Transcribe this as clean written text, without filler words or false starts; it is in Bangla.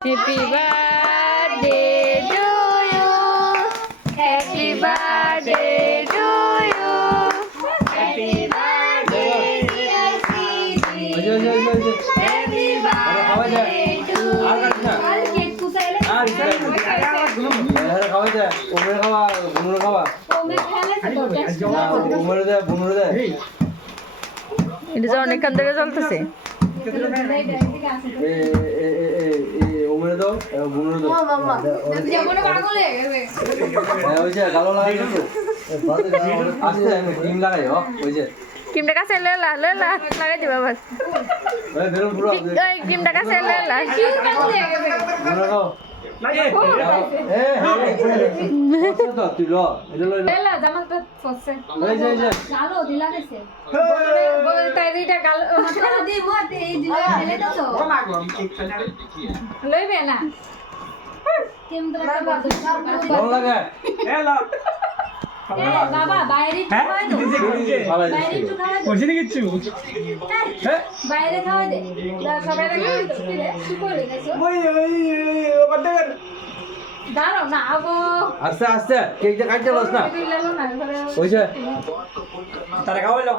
Happy birthday to you. Happy birthday to you. Happy birthday, dear Sweetie. Happy birthday to you. এটা যে অনেকক্ষণ ধরে চলতেছে। ক্রিমটা কাছে লাগাই দিবা বাস। ক্রিমটা কাছে লইবে না বাবা বাইরে বাইরে খাওয়া দে সবাই দাঁড়াও না আগো আস্তে আস্তে কেকটা কাটতে বস না ওইছে তারা খাওয়াইলো